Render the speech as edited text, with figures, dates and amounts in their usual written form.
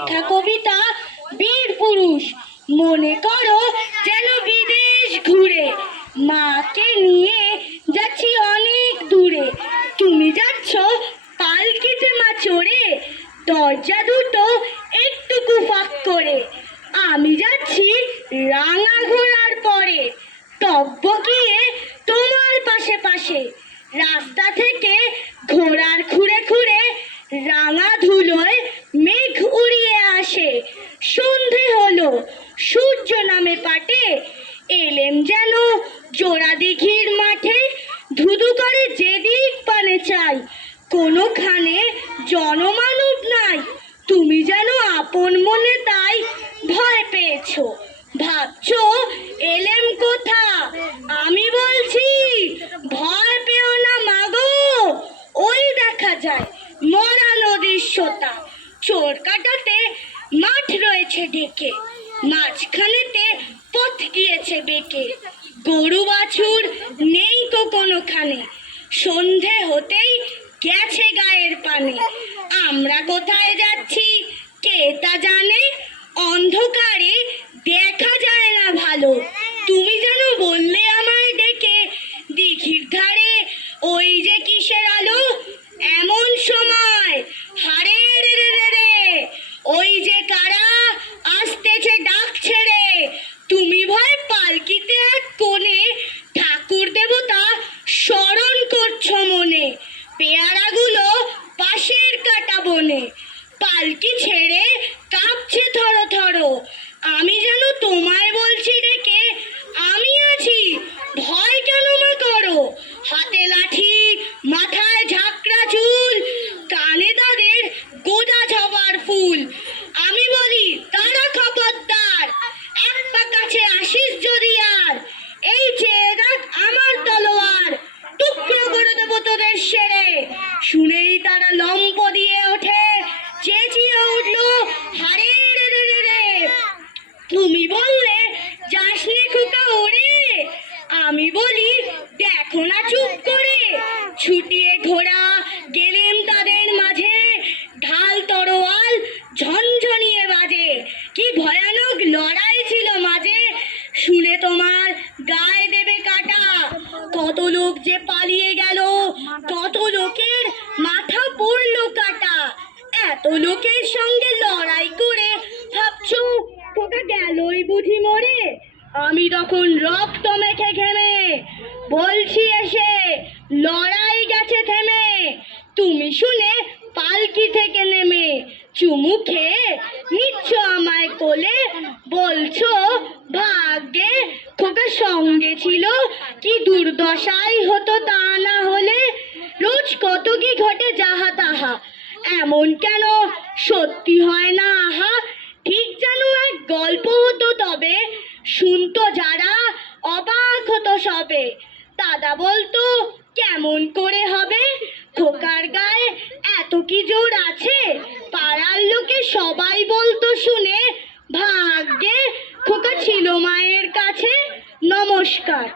লেখা কবিতা বীর পুরুষ। মনে করো যেন বিদেশ ঘুরে মাকে নিয়ে যাচ্ছি অনেক দূরে। তুমি যাচ্ছ পালকিতে মা চড়ে, দরজা দুটো একটুকু ফাঁক করে। আমি যাচ্ছি রাঙা ঘোড়ার পরে, টকবকিয়ে তোমার পাশে পাশে। রাস্তা থেকে ঘোড়ার খুঁড়ে খুঁড়ে রাঙা ধুলোয় মেঘ উড়িয়ে আসে। সন্ধে হলো, সূর্য নামে পাটে, এলেম যেন জোড়া দিঘির মাঠে। ধুধু করে যেদিক পানে চাই, কোনোখানে জনমানব নাই। তুমি যেন আপন মনে তাই ভয় পেয়েছো, ভাবছো এলেম কোথা। আমি বলছি ভয় পেও না মাগো, ওই দেখা যায় মরা নদীর সোতা। চোর কাটাতে মাঠ রয়েছে ঢেকে, মাঝখানেতে পথ গিয়েছে বেঁকে। গরু বাছুর নেই তো কোনোখানে, সন্ধে হতেই গেছে গায়ের পানে। আমরা কোথায় যাচ্ছি কে তা জানে, অন্ধকারে দেখা যায় না ভালো। তুমি যেন বললে আমায় ডেকে, দিঘির ধারে ওই যে কিসের আলো। এমন সময় হারে রে রে রে রে, ওই যে কারা আসতেছে ডাক ছেড়ে। তুমি ভয় পালকিতে এক কোণে ঠাকুর দেবতা স্মরণ করছো মনে। পেয়ারাগুলো পাশের কাটা বনে, পালকি ছেড়ে কাঁপছে থরো থরো। আমি যেন তোমায় বলছি ডেকে, আমি আছি ভয় কেন মা করো। হাতে লাঠি, মাথায় ঝাঁকড়া চুল, কানে তাদের গোজা জবার ফুল। আমি বলি তারা খবরদার, এক পা কাছে আসিস যদি আর। এই চেয়ে দেখ আমার তলোয়ার, টুকরো করে দেবো তোদের সেরে। শুনেই তারা লম্প দিয়ে ওঠে, চেঁচিয়ে উঠলো হারে রে রে রে রে। তুমি বললে যাস নে খোকা ওরে, আমি বলি দেখো না চুপ করে। ছুটিয়ে ঘোড়া গেলেম তাদের মাঝে, ঢাল তরোয়াল ঝনঝনিয়ে বাজে। কি ভয়ানক লড়াই ছিল মাঝে, শুনে তোমার গায়ে দেবে কাটা। কত লোক যে পালিয়ে গেল, কত লোকের মাথা পড়লো কাটা। এত লোকের সঙ্গে লড়াই করে ভাবছো খোকা গেলই বুঝি মরে। আমি তখন রক্ত মেখে ঘেমে বলছি এসে লড়াই গেছে থেমে। তুমি শুনে পালকি থেকে নেমে চুমু খেয়ে নিচ্ছ আমায় কোলে, বলছো ভাগ্যে খোকা সঙ্গে ছিল, কি দুর্দশাই হতো তা না হলে। রোজ কত কি ঘটে যাহা তাহা, এমন কেন সত্যি হয় না আহা। ঠিক যেন এক গল্প হতো তবে, শুনতো যারা অবাক হতো সবে। দাদা বলতো কেমন করে হবে, খোকার গায়ে এত কি জোর আছে। পাড়ার লোকে সবাই বলতো শুনে, ভাগ্যে খোকা ছিল মায়ের কাছে। নমস্কার।